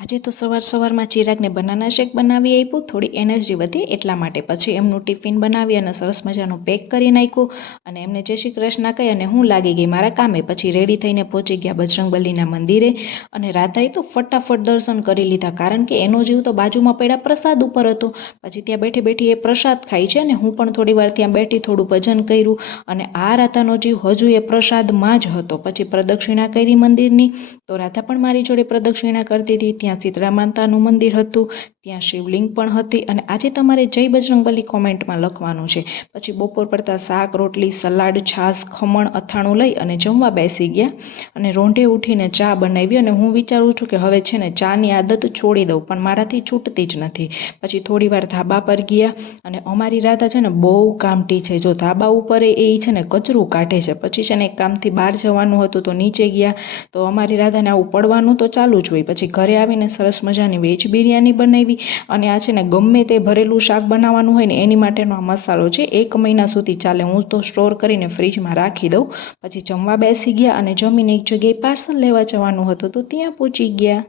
આજે તો સવારમાં ચિરાગને બનાના શેક બનાવી આપ્યું, થોડી એનર્જી વધી એટલા માટે. પછી એમનું ટિફિન બનાવી અને સરસ મજાનું પેક કરી નાખ્યું અને એમને જય શ્રી કૃષ્ણ કહી અને હું લાગી ગઈ મારા કામે. પછી રેડી થઈને પહોંચી ગયા બજરંગબલીના મંદિરે અને રાધાએ તો ફટાફટ દર્શન કરી લીધા, કારણ કે એનો જીવ તો બાજુમાં પડ્યા પ્રસાદ ઉપર હતો. પછી ત્યાં બેઠી બેઠી એ પ્રસાદ ખાય છે અને હું પણ થોડી વાર ત્યાં બેઠી, થોડું ભજન કર્યું અને આ રાધાનો જીવ હજુ એ પ્રસાદમાં જ હતો. પછી પ્રદક્ષિણા કરી મંદિરની, તો રાધા પણ મારી જોડે પ્રદક્ષિણા કરતી હતી. ત્યાં શીતળા માતાનું મંદિર હતું, ત્યાં શિવલિંગ પણ હતી. અને આજે તમારે જય બજરંગબલી કોમેન્ટમાં લખવાનું છે. પછી બપોર પડતા શાક રોટલી સલાડ છાશ ખમણ અથાણું લઈ અને જમવા બેસી ગયા અને રોંઢે ઉઠીને ચા બનાવી. અને હું વિચારું છું કે હવે છે ને ચાની આદત છોડી દઉં, પણ મારાથી છૂટતી જ નથી. પછી થોડી વાર ધાબા પર ગયા અને અમારી રાધા છે ને બહુ કામટી છે, જો ધાબા ઉપર એ છે ને કચરું કાઢે છે. પછી છે ને એક કામથી બહાર જવાનું હતું તો નીચે ગયા, તો અમારી રાધાને આવું પડવાનું તો ચાલુ જ હોય. પછી ઘરે આવીને સરસ મજાની વેજ બિરયાની બનાવી અને આ છે ને ગમે તે ભરેલું શાક બનાવવાનું હોય ને એની માટેનો આ મસાલો છે, 1 મહિના સુધી ચાલે. હું તો સ્ટોર કરીને ફ્રીજમાં રાખી દઉં. પછી જમવા બેસી ગયા અને જમીને એક જગ્યાએ પાર્સલ લેવા જવાનું હતું તો ત્યાં પહોંચી ગયા.